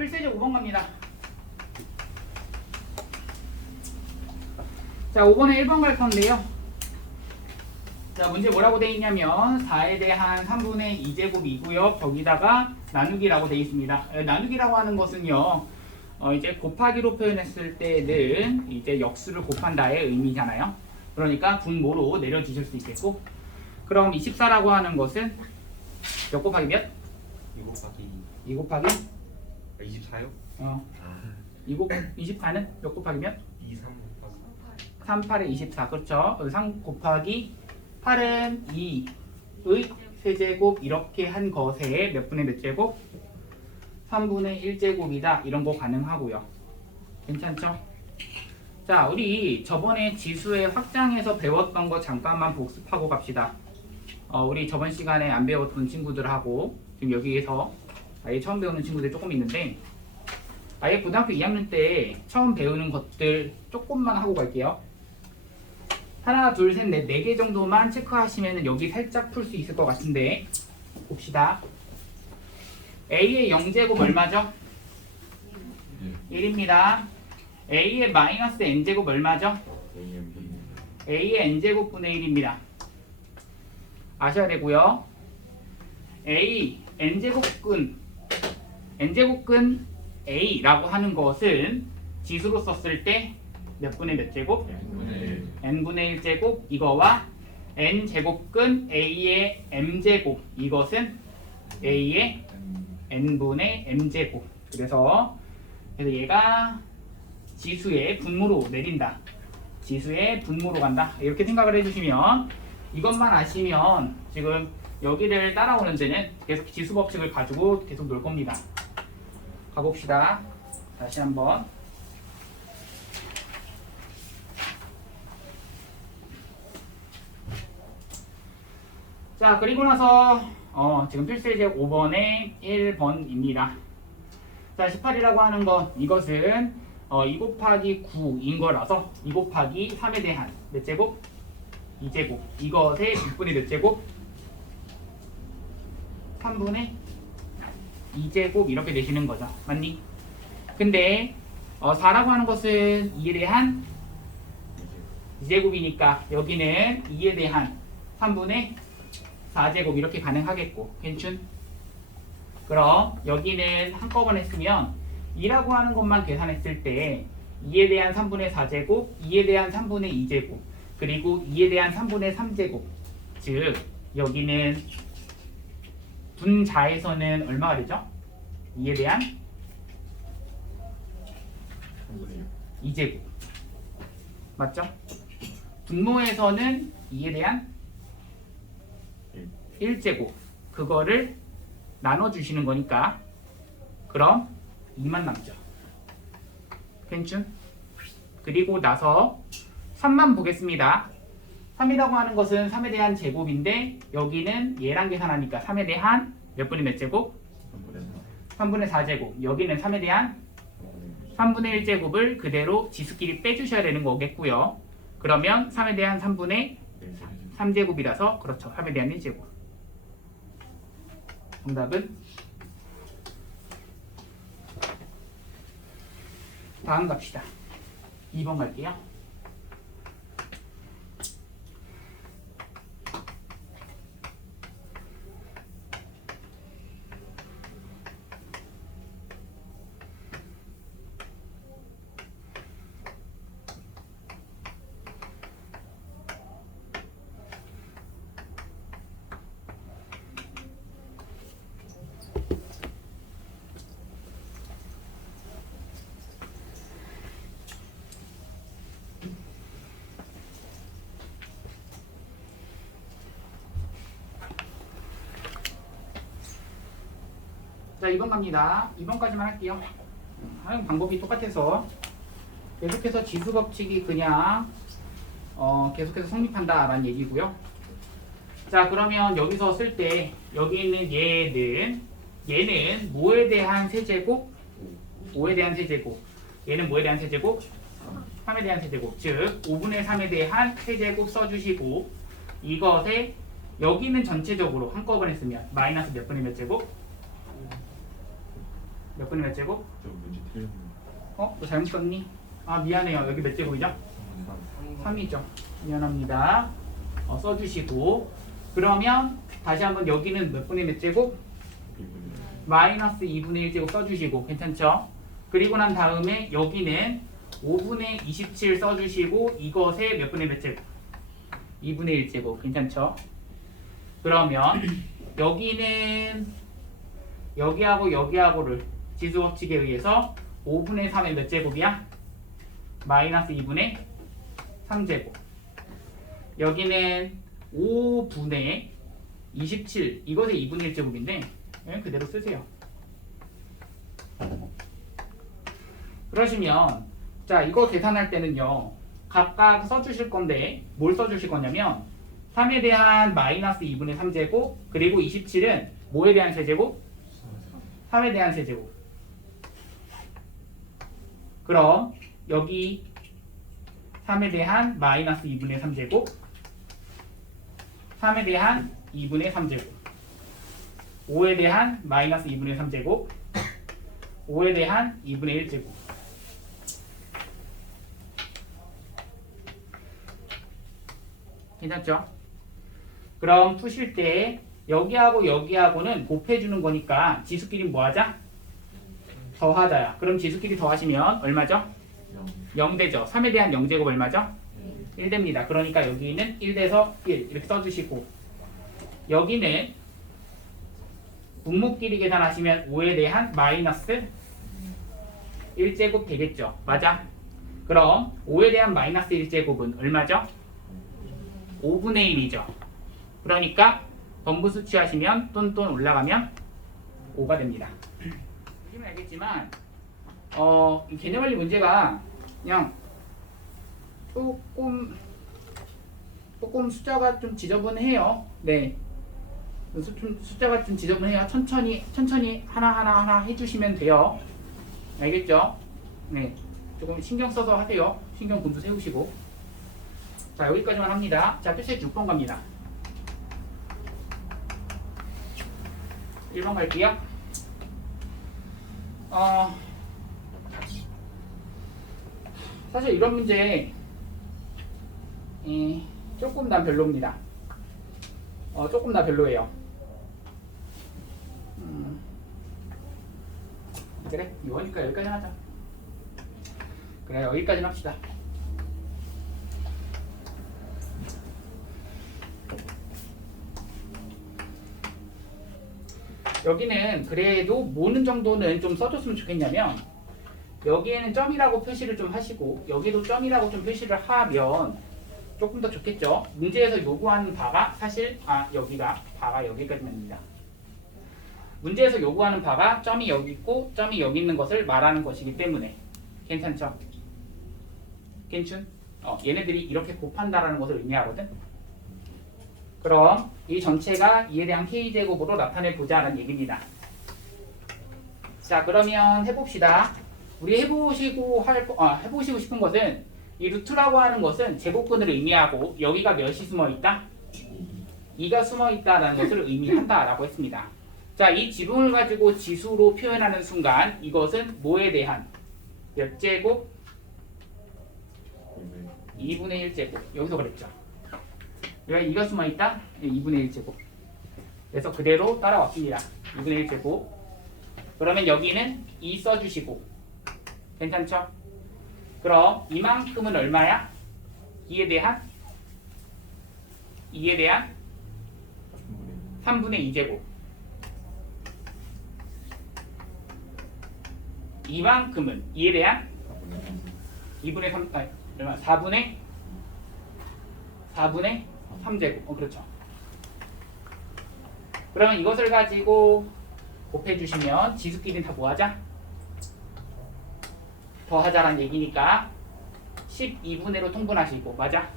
필수제 5번 갑니다. 자, 5번에 1번 갈 건데요. 자, 문제 뭐라고 돼 있냐면 4에 대한 3분의 2제곱이고요. 거기다가 나누기라고 돼 있습니다. 에, 나누기라고 하는 것은요. 어, 이제 곱하기로 표현했을 때는 이제 역수를 곱한다의 의미잖아요. 그러니까 분모로 내려주실 수 있겠고 그럼 24라고 하는 것은 몇 곱하기 몇? 2 곱하기 2 곱하기 24요? 어, 아2 곱, 24는 몇 곱하기 몇? 2, 3 곱하기 3, 8에 24 그렇죠 3 곱하기 8은 2의 세제곱 이렇게 한 것에 몇 분의 몇 제곱? 3분의 1제곱이다 이런 거 가능하고요 괜찮죠? 자 우리 저번에 지수의 확장에서 배웠던 거 잠깐만 복습하고 갑시다 어, 우리 저번 시간에 안 배웠던 친구들하고 지금 여기에서 아예 처음 배우는 친구들 조금 있는데 아예 고등학교 2학년 때 처음 배우는 것들 조금만 하고 갈게요. 하나, 둘, 셋, 넷, 네 개 정도만 체크하시면 여기 살짝 풀 수 있을 것 같은데 봅시다. A의 0제곱 얼마죠? 1입니다. A의 마이너스 N제곱 얼마죠? A의 N제곱 분의 1입니다. 아셔야 되고요. A, N제곱근 N제곱근 A라고 하는 것은 지수로 썼을 때 몇 분의 몇 제곱? n분의 1 제곱. 이거와 n제곱근 a의 m제곱. 이것은 a의 n분의 m제곱. 그래서 그래서 얘가 지수의 분모로 내린다. 지수의 분모로 간다. 이렇게 생각을 해주시면 이것만 아시면 지금 여기를 따라오는 데는 계속 지수 법칙을 가지고 계속 놀 겁니다 가봅시다 다시 한번 자 그리고 나서 어, 지금 필수제 5번에 1번입니다. 자 18이라고 하는 것 이것은 어, 2 곱하기 9인 거라서 2 곱하기 3에 대한 몇 제곱? 2제곱 이것의 6분의 몇 제곱? 3분의 2제곱 이렇게 되시는 거죠. 맞니? 근데 어, 4라고 하는 것은 2에 대한 2제곱이니까 여기는 2에 대한 3분의 4제곱 이렇게 가능하겠고 괜춘? 그럼 여기는 한꺼번에 쓰면 2라고 하는 것만 계산했을 때 2에 대한 3분의 4제곱, 2에 대한 3분의 2제곱, 그리고 2에 대한 3분의 3제곱 즉 여기는 분자에서는 얼마가 되죠? 2에 대한 2제곱 맞죠? 분모에서는 2에 대한 1제곱 그거를 나눠주시는 거니까 그럼 2만 남죠 괜춘? 그리고 나서 3만 보겠습니다 3이라고 하는 것은 3에 대한 제곱인데 여기는 얘랑 계산하니까 3에 대한 몇 분의 몇 제곱? 3분의 4 제곱 여기는 3에 대한 3분의 1 제곱을 그대로 지수끼리 빼주셔야 되는 거겠고요 그러면 3에 대한 3분의 3 제곱이라서 그렇죠 3에 대한 1 제곱 정답은 다음 갑시다. 2번 갈게요. 자, 2번 갑니다. 2번까지만 할게요. 하는 방법이 똑같아서 계속해서 지수 법칙이 그냥 어, 계속해서 성립한다라는 얘기고요. 자, 그러면 여기서 쓸 때 여기 있는 얘는 얘는 뭐에 대한 세제곱? 5에 대한 세제곱. 얘는 뭐에 대한 세제곱? 3에 대한 세제곱. 즉 5분의 3에 대한 세제곱 써주시고 이것에 여기는 전체적으로 한꺼번에 쓰면 마이너스 몇 분의 몇 제곱? 몇 분의 몇 제곱? 저 문제 틀렸네. 어? 너 잘못 썼니? 아 미안해요. 여기 몇 제곱이죠? 3이죠. 미안합니다. 어, 써주시고 그러면 다시 한번 여기는 몇 분의 몇 제곱? 마이너스 2분의 1제곱 써주시고 괜찮죠? 그리고 난 다음에 여기는 5분의 27 써주시고 이것의 몇 분의 몇 제곱? 2분의 1제곱 괜찮죠? 그러면 여기는 여기하고 여기하고를 지수 법칙에 의해서 5분의 3의 몇 제곱이야? 마이너스 2분의 3제곱 여기는 5분의 27 이것의 2분의 1제곱인데 그냥 그대로 쓰세요 그러시면 자 이거 계산할 때는요 각각 써주실 건데 뭘 써주실 거냐면 3에 대한 마이너스 2분의 3제곱 그리고 27은 뭐에 대한 세제곱? 3에 대한 세제곱 그럼 여기 3에 대한 마이너스 2분의 3제곱 3에 대한 2분의 3제곱 5에 대한 마이너스 2분의 3제곱 5에 대한 2분의 1제곱 괜찮죠? 그럼 푸실 때 여기하고 여기하고는 곱해주는 거니까 지수끼리 뭐 하자? 더하자야. 그럼 지수끼리 더하시면 얼마죠? 0 되죠. 3에 대한 0제곱 얼마죠? 1 됩니다. 그러니까 여기는 1대서 1 이렇게 써주시고 여기는 분모끼리 계산하시면 5에 대한 마이너스 1제곱 되겠죠. 맞아? 그럼 5에 대한 마이너스 1제곱은 얼마죠? 5분의 1이죠. 그러니까 번부 수치하시면 똔똔 올라가면 5가 됩니다. 보시면 알겠지만 어, 이 개념 관리 문제가 그냥 조금 조금 숫자가 좀 지저분해요. 네. 수, 좀 숫자가 좀 지저분해요. 천천히 천천히 하나 하나 하나 해주시면 돼요. 알겠죠? 네. 조금 신경 써서 하세요. 신경 분수 세우시고. 자 여기까지만 합니다. 자 표시에 6번 갑니다. 1번 갈게요. 어, 사실 이런 문제 이, 조금 난 별로입니다. 어, 조금 나 별로예요. 음, 그래, 이거니까 여기까지 하자. 그래, 여기까지 합시다. 여기는 그래도 모는 정도는 좀 써줬으면 좋겠냐면 여기에는 점이라고 표시를 좀 하시고 여기도 점이라고 좀 표시를 하면 조금 더 좋겠죠. 문제에서 요구하는 바가 사실 아 여기가 바가 여기까지만입니다. 문제에서 요구하는 바가 점이 여기 있고 점이 여기 있는 것을 말하는 것이기 때문에 괜찮죠? 괜춘? 어, 얘네들이 이렇게 곱한다라는 것을 의미하거든. 그럼 이 전체가 이에 대한 k제곱으로 나타내 보자는 얘기입니다. 자 그러면 해봅시다. 우리 해보시고 할 거- 아, 해보시고 싶은 것은 이 루트라고 하는 것은 제곱근을 의미하고 여기가 몇이 숨어 있다? 2가 숨어 있다라는 것을 의미한다라고 했습니다. 자, 이 지붕을 가지고 지수로 표현하는 순간 이것은 뭐에 대한 몇 제곱? 2분의 1 제곱. 여기서 그랬죠. 여기 2가 숨어 있다? 2분의 1 제곱. 그래서 그대로 따라왔습니다. 2분의 1 제곱. 그러면 여기는 2 써주시고. 괜찮죠? 그럼 이만큼은 얼마야? 2에 대한? 2에 대한 3분의 2제곱. 이만큼은 2에 대한 2분의 3, 아니, 얼마? 4분의 4분의 3제곱. 어, 그렇죠. 그러면 이것을 가지고 곱해주시면 지수끼리는 다 뭐하자? 더하자란 얘기니까 12분의로 통분하시고 맞아?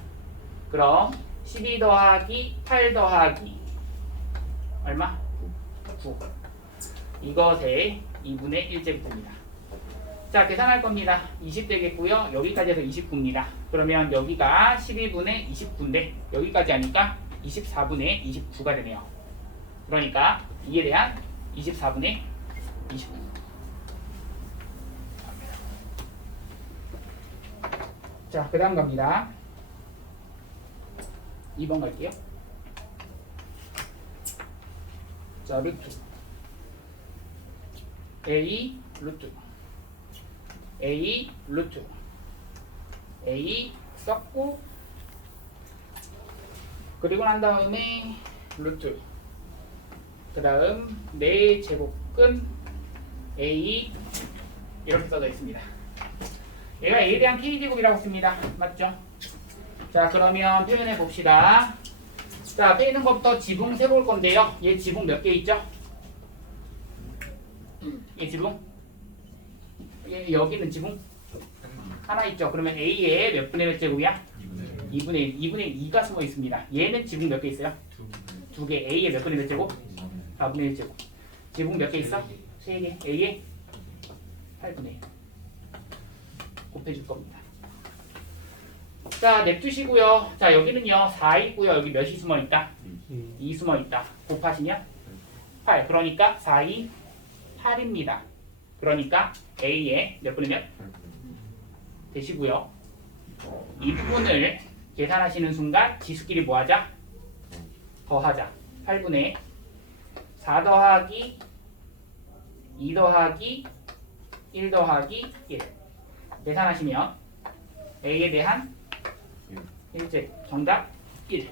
그럼 12 더하기 8 더하기 얼마? 9 이것의 2분의 1제곱입니다. 자, 계산할 겁니다. 20 되겠고요. 여기까지 해서 29입니다. 그러면 여기가 12분의 29인데 여기까지 하니까 24분의 29가 되네요. 그러니까 이에 대한 24분의 29. 자, 그 다음 갑니다. 2번 갈게요. 자, 루트. A, 루트. A, 루트. A 썼고, 그리고 난 다음에 루트. 그 다음, 4제곱근 A, 이렇게 써져 있습니다. 얘가 A에 대한 K제곱이라고 씁니다. 맞죠? 자 그러면 표현해 봅시다. 자 빼는 것부터 지붕 세볼 건데요. 얘 지붕 몇 개 있죠? 얘 지붕? 얘 여기는 지붕 하나 있죠. 그러면 A에 몇 분의 몇 제곱이야? 2분의 1. 2분의 2가 숨어 있습니다. 얘는 지붕 몇 개 있어요? 두 개. A에 몇 분의 몇 제곱? 4분의 1 제곱. 지붕 몇 개 있어? 세 개. A에 8분의 1. 곱해줄 겁니다. 자, 냅두시고요. 자, 여기는요. 4 있고요. 여기 몇이 숨어 있다? 2 숨어 있다. 곱하시면 8. 그러니까 4, 2, 8입니다. 그러니까 A에 몇 분의 몇? 되시고요. 이 부분을 계산하시는 순간 지수끼리 뭐 하자? 더하자. 8분의 4 더하기 2 더하기 1 더하기 1 계산하시면 A에 대한 1제 정답 1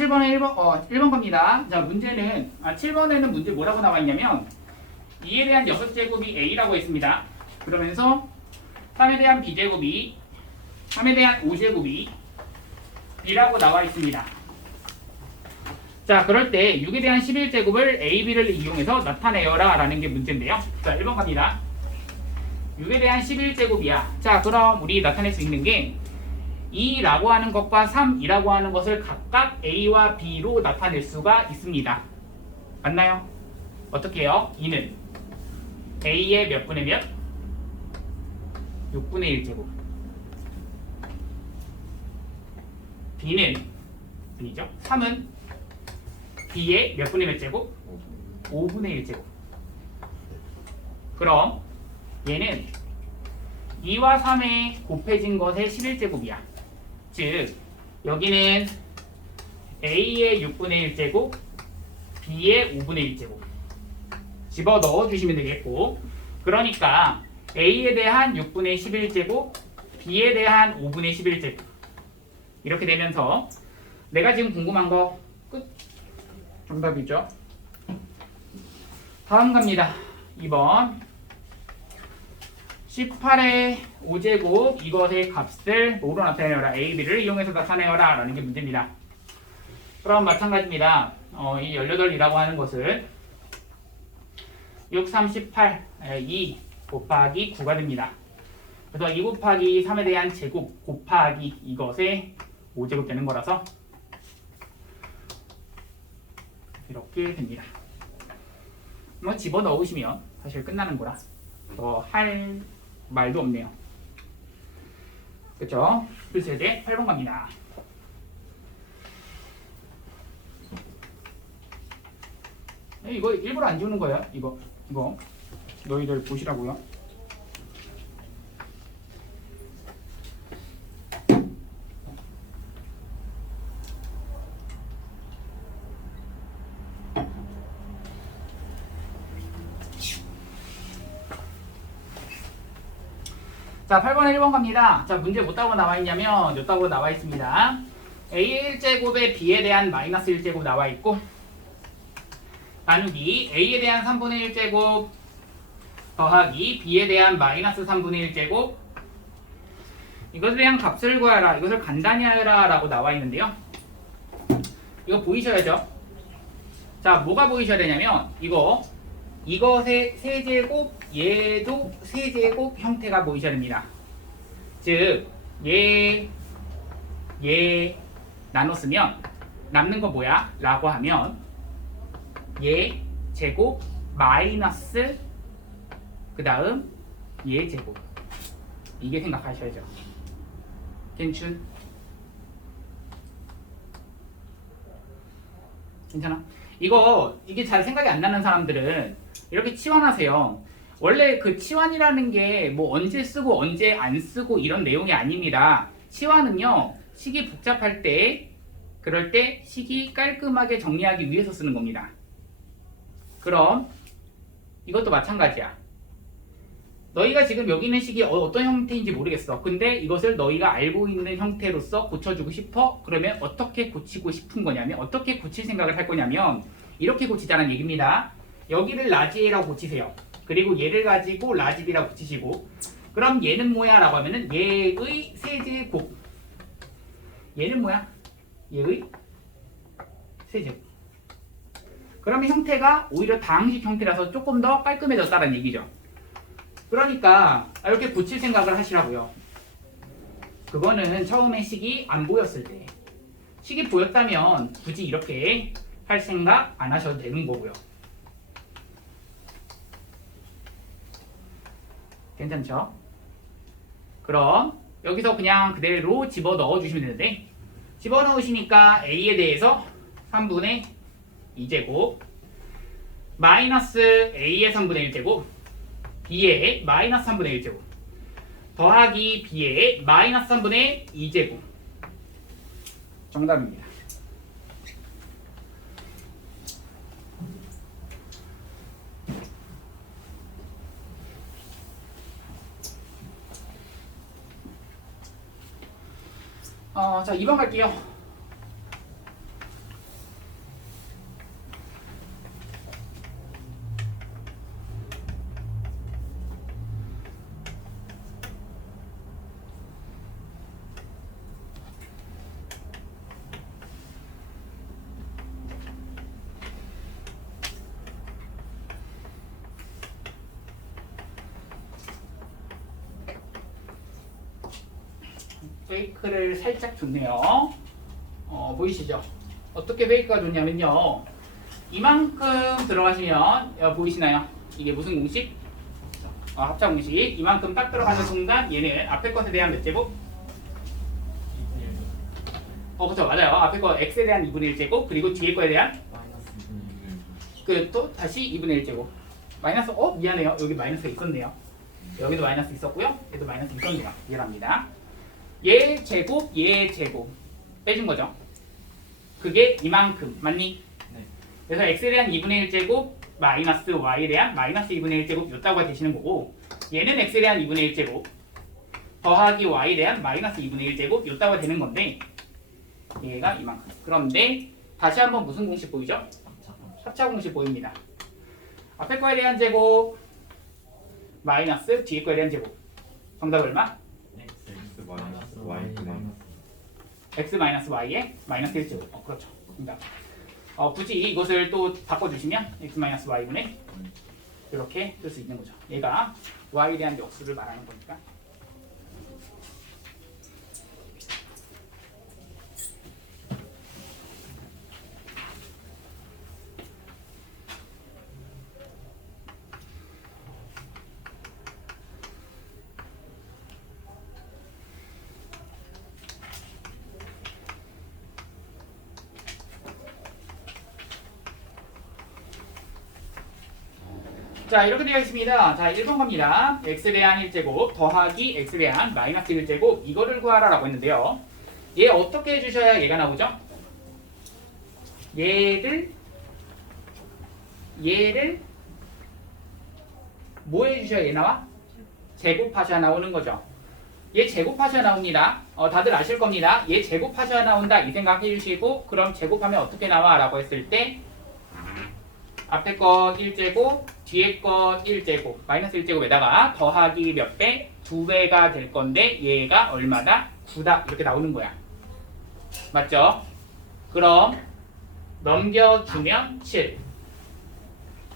7번에 1번, 어, 1번 갑니다. 자, 문제는, 아, 7번에는 문제 뭐라고 나와 있냐면, 2에 대한 6제곱이 A라고 했습니다. 그러면서, 3에 대한 B제곱이, 3에 대한 5제곱이 B라고 나와 있습니다. 자, 그럴 때 6에 대한 11제곱을 A, B를 이용해서 나타내어라 라는 게 문제인데요. 자, 1번 갑니다. 6에 대한 11제곱이야. 자, 그럼 우리 나타낼 수 있는 게 2라고 하는 것과 3이라고 하는 것을 각각 A와 B로 나타낼 수가 있습니다. 맞나요? 어떻게 해요? 2는 A의 몇 분의 몇? 6분의 1제곱. B는 B죠. 3은 B의 몇 분의 몇 제곱? 5분의 1제곱. 그럼 얘는 2와 3에 곱해진 것의 11제곱이야. 즉 여기는 A의 6분의 1제곱, B의 5분의 1제곱 집어 넣어 주시면 되겠고 그러니까 A에 대한 6분의 11제곱, B에 대한 5분의 11제곱 이렇게 되면서 내가 지금 궁금한 거 끝. 정답이죠. 다음 갑니다. 2번 18의 5제곱 이것의 값을 뭐로 나타내어라 A, B를 이용해서 나타내어라 라는 게 문제입니다. 그럼 마찬가지입니다. 어, 이 18이라고 하는 것은 6, 38, 2 곱하기 9가 됩니다. 그래서 2 곱하기 3에 대한 제곱 곱하기 이것의 5제곱 되는 거라서 이렇게 됩니다. 뭐 집어 넣으시면 사실 끝나는 거라 더할 말도 없네요. 그쵸? 필수제 8번 갑니다. 에, 이거 일부러 안 지우는 거예요. 이거 이거 너희들 보시라고요. 1번 갑니다. 자, 문제 뭐 따고 나와 있냐면 요 따고 나와 있습니다. a 1제곱에 b에 대한 마이너스 1제곱 나와 있고 나누기 a에 대한 3분의 1제곱 더하기 b에 대한 마이너스 3분의 1제곱 이것에 대한 값을 구하라. 이것을 간단히 하라 라고 나와 있는데요. 이거 보이셔야죠. 자, 뭐가 보이셔야 되냐면 이거 이것의 세제곱 얘도 세제곱 형태가 보이셔야 됩니다. 즉, 얘, 얘 나눠 쓰면 남는 거 뭐야? 라고 하면 얘 제곱 마이너스 그 다음 얘 제곱 이게 생각하셔야죠. 괜춘? 괜찮아? 이거 이게 잘 생각이 안 나는 사람들은 이렇게 치환하세요. 원래 그 치환이라는 게 뭐 언제 쓰고 언제 안 쓰고 이런 내용이 아닙니다. 치환은요 식이 복잡할 때 그럴 때 식이 깔끔하게 정리하기 위해서 쓰는 겁니다. 그럼 이것도 마찬가지야. 너희가 지금 여기 있는 식이 어- 어떤 형태인지 모르겠어. 근데 이것을 너희가 알고 있는 형태로서 고쳐주고 싶어? 그러면 어떻게 고치고 싶은 거냐면 어떻게 고칠 생각을 할 거냐면 이렇게 고치자는 얘기입니다. 여기를 라지에라고 고치세요. 그리고 얘를 가지고 라지비라고 고치시고 그럼 얘는 뭐야? 라고 하면은 얘의 세제곱 얘는 뭐야? 얘의 세제곱 그러면 형태가 오히려 다항식 형태라서 조금 더 깔끔해졌다는 얘기죠. 그러니까 이렇게 고칠 생각을 하시라고요. 그거는 처음에 식이 안 보였을 때 식이 보였다면 굳이 이렇게 할 생각 안 하셔도 되는 거고요. 괜찮죠? 그럼 여기서 그냥 그대로 집어 넣어 주시면 되는데 집어 넣으시니까 a에 대해서 3분의 2제곱 마이너스 a의 3분의 1제곱 b의 마이너스 3분의 1제곱 더하기 b의 마이너스 3분의 2제곱 정답입니다. 어, 자 2번 갈게요. 페이크를 살짝 줬네요. 어, 보이시죠? 어떻게 페이크가 좋냐면요. 이만큼 들어가시면 어, 보이시나요? 이게 무슨 공식? 어, 합차 공식. 이만큼 딱 들어가는 순간 얘는 앞에 것에 대한 몇 제곱? 어, 그렇죠. 맞아요. 앞에 거 x에 대한 2분의 1 제곱 그리고 뒤에 거에 대한 마이너스 2분의 그또 다시 2분의 1 제곱. 마이너스 어 미안해요. 여기 마이너스가 있었네요. 여기도 마이너스 있었고요. 얘도 마이너스 있었네요. 미안합니다. 얘 제곱, 얘 제곱 빼준 거죠. 그게 이만큼 맞니? 네. 그래서 x에 대한 2분의 1 제곱 마이너스 y에 대한 마이너스 2분의 1 제곱 요따가 되시는 거고 얘는 x에 대한 2분의 1 제곱 더하기 y에 대한 마이너스 2분의 1 제곱 요따가 되는 건데 얘가 이만큼. 그런데 다시 한번 무슨 공식 보이죠? 합차 공식 보입니다. 앞에 거에 대한 제곱 마이너스 뒤에 거에 대한 제곱 정답 얼마? X X 마이너스 Y 그만. X 마이너스 y에 마이너스 1제곱. 어 그렇죠. 정답 어 굳이 이것을 또 바꿔주시면 x 마이너스 y분의 이렇게 쓸 수 있는 거죠. 얘가 y에 대한 역수를 말하는 거니까 자 이렇게 되어 있습니다. 자 1번 갑니다. X에 대한 1제곱 더하기 x에 대한 마이너스 1제곱 이거를 구하라 라고 했는데요. 얘 어떻게 해주셔야 얘가 나오죠? 얘를 얘를 뭐 해주셔야 얘 나와? 제곱하셔야 나오는 거죠. 얘 제곱하셔야 나옵니다. 어, 다들 아실 겁니다. 얘 제곱하셔야 나온다. 이 생각 해 주시고 그럼 제곱하면 어떻게 나와? 라고 했을 때 앞에 거 1제곱, 뒤에 거 1제곱, 마이너스 1제곱에다가 더하기 몇 배? 두 배가 될 건데 얘가 얼마다? 9다 이렇게 나오는 거야. 맞죠? 그럼 넘겨주면 7.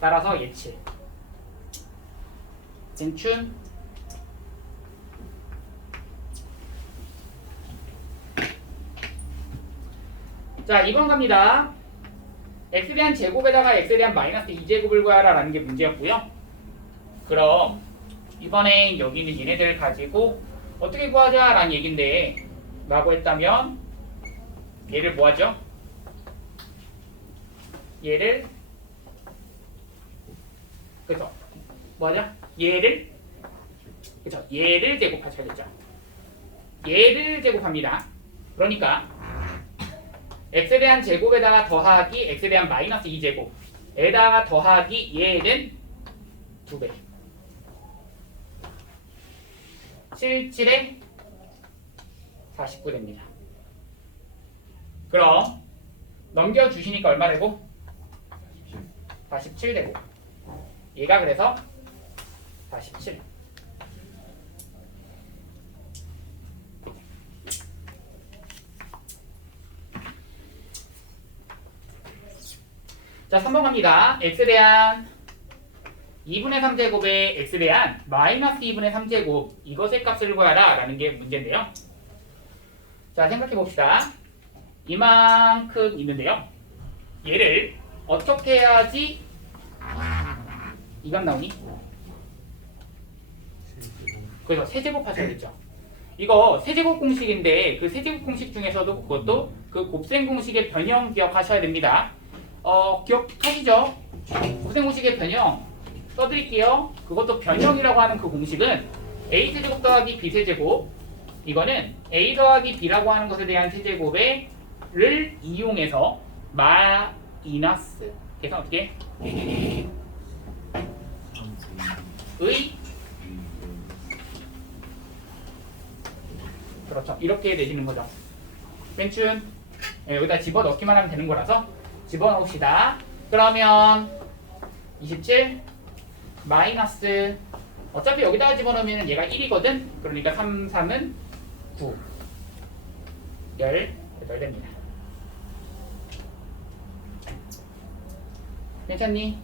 따라서 얘 7. 괜춘? 자, 2번 갑니다. X에 대한 제곱에다가 x에 대한 마이너스 2제곱을 구하라라는 게 문제였고요. 그럼 이번엔 여기 있는 얘네들 가지고 어떻게 구하자라는 얘긴데 라고 했다면 얘를 뭐하죠? 얘를 그래서 뭐하죠? 얘를 그죠? 얘를 제곱하셔야겠죠. 얘를 제곱합니다. 그러니까 x에 대한 제곱에다가 더하기 x에 대한 마이너스 2제곱. 에다가 더하기 얘는 2배. 77에 49 됩니다. 그럼 넘겨주시니까 얼마 되고? 47 되고. 얘가 그래서 47 자, 3번 갑니다. x에 대한 2분의 3제곱에 x에 대한 마이너스 2분의 3제곱 이것의 값을 구하라 라는 게 문제인데요. 자, 생각해 봅시다. 이만큼 있는데요. 얘를 어떻게 해야지 이 값 나오니? 그래서 세제곱 하셔야겠죠. 이거 세제곱 공식인데 그 세제곱 공식 중에서도 그것도 그 곱셈 공식의 변형 기억하셔야 됩니다. 어, 기억하시죠? 곱셈 공식의 변형 써드릴게요. 그것도 변형이라고 하는 그 공식은 a 세제곱 더하기 b 세제곱 이거는 a 더하기 b라고 하는 것에 대한 세제곱을 이용해서 마이너스 계산 어떻게? 의 그렇죠. 이렇게 내시는 거죠. 맨춘 예, 여기다 집어 넣기만 하면 되는 거라서 집어 넣읍시다. 그러면 27 마이너스 어차피 여기다가 집어 넣으면 얘가 1이거든. 그러니까 3 3은 9 18 됩니다. 괜찮니?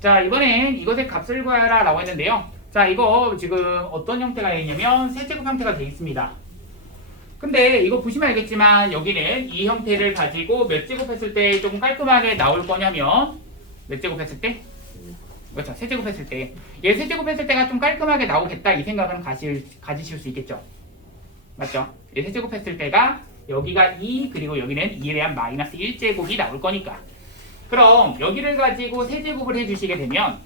자 이번엔 이것의 값을 구하라 라고 했는데요. 자 이거 지금 어떤 형태가 있냐면 세제곱 형태가 되어 있습니다. 근데 이거 보시면 알겠지만 여기는 이 형태를 가지고 몇 제곱 했을 때 조금 깔끔하게 나올 거냐면 몇 제곱 했을 때? 그렇죠. 세제곱 했을 때 얘 세제곱 했을 때가 좀 깔끔하게 나오겠다 이 생각은 가실, 가지실 수 있겠죠. 맞죠? 얘 세제곱 했을 때가 여기가 2 그리고 여기는 2에 대한 마이너스 1제곱이 나올 거니까 그럼 여기를 가지고 세제곱을 해주시게 되면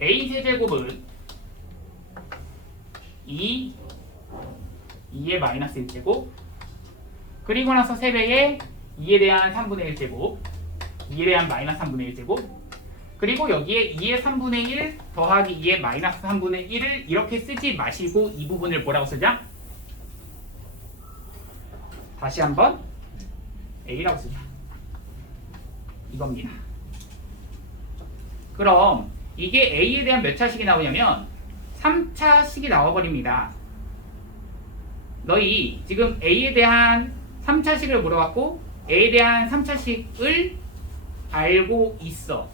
a 세제곱은 2 2의 마이너스 1제곱. 그리고 나서 세배에 2에 대한 3분의 1제곱 2에 대한 마이너스 3분의 1제곱. 그리고 여기에 2의 3분의 1 더하기 2의 마이너스 3분의 1을 이렇게 쓰지 마시고 이 부분을 뭐라고 쓰자? 다시 한번 a라고 쓰자 이겁니다. 그럼 이게 A에 대한 몇 차식이 나오냐면 3차식이 나와버립니다. 너희 지금 A에 대한 3차식을 물어봤고 A에 대한 3차식을 알고 있어.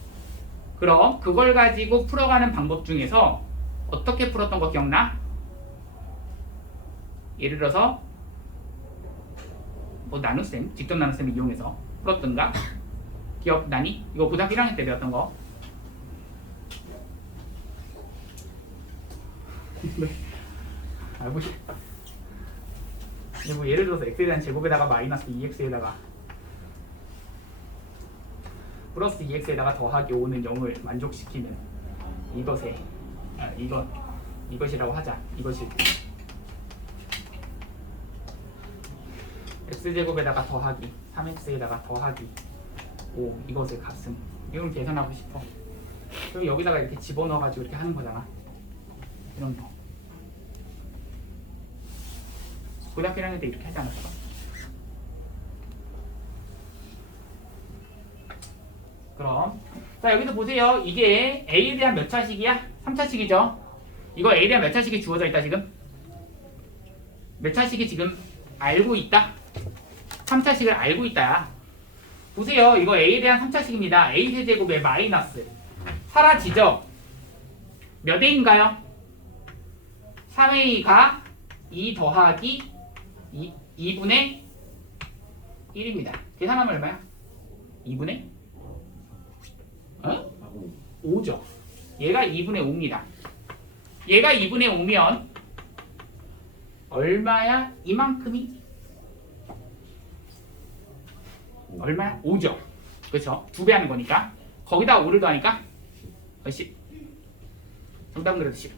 그럼 그걸 가지고 풀어가는 방법 중에서 어떻게 풀었던 거 기억나? 예를 들어서 뭐 나눗셈, 직접 나눗셈을 이용해서 풀었던가 기억나니? 이거 고등학교 1학년 때 배웠던 거. 알고 싶. 뭐 예를 들어서 x에 대한 제곱에다가 마이너스 2x에다가 플러스 2x에다가 더하기 5는 0을 만족시키는 이것에 아, 이것 이것이라고 하자. 이것이 x제곱에다가 더하기 3x에다가 더하기 5 이것의 값은 이건 계산하고 싶어 그럼 여기다가 이렇게 집어넣어가지고 이렇게 하는 거잖아 이런 거 고등학교 1학년 때 이렇게 하지 않았어? 그럼 자 여기서 보세요 이게 A에 대한 몇 차식이야? 3차식이죠 이거 A에 대한 몇 차식이 주어져 있다 지금? 몇 차식이 지금 알고 있다? 3차식을 알고 있다 보세요 이거 A에 대한 3차식입니다 A 세제곱에 마이너스 사라지죠? 몇 A인가요? 3A가 2 더하기 2, 2분의 1입니다 계산하면 얼마야? 2분의? 어? 하고 5죠. 얘가 2분의 5입니다. 얘가 2분의 5면 얼마야? 이만큼이 얼마야? 5죠. 그렇죠? 두 배 하는 거니까 거기다 5를 더하니까 10. 정답은 그래도 10.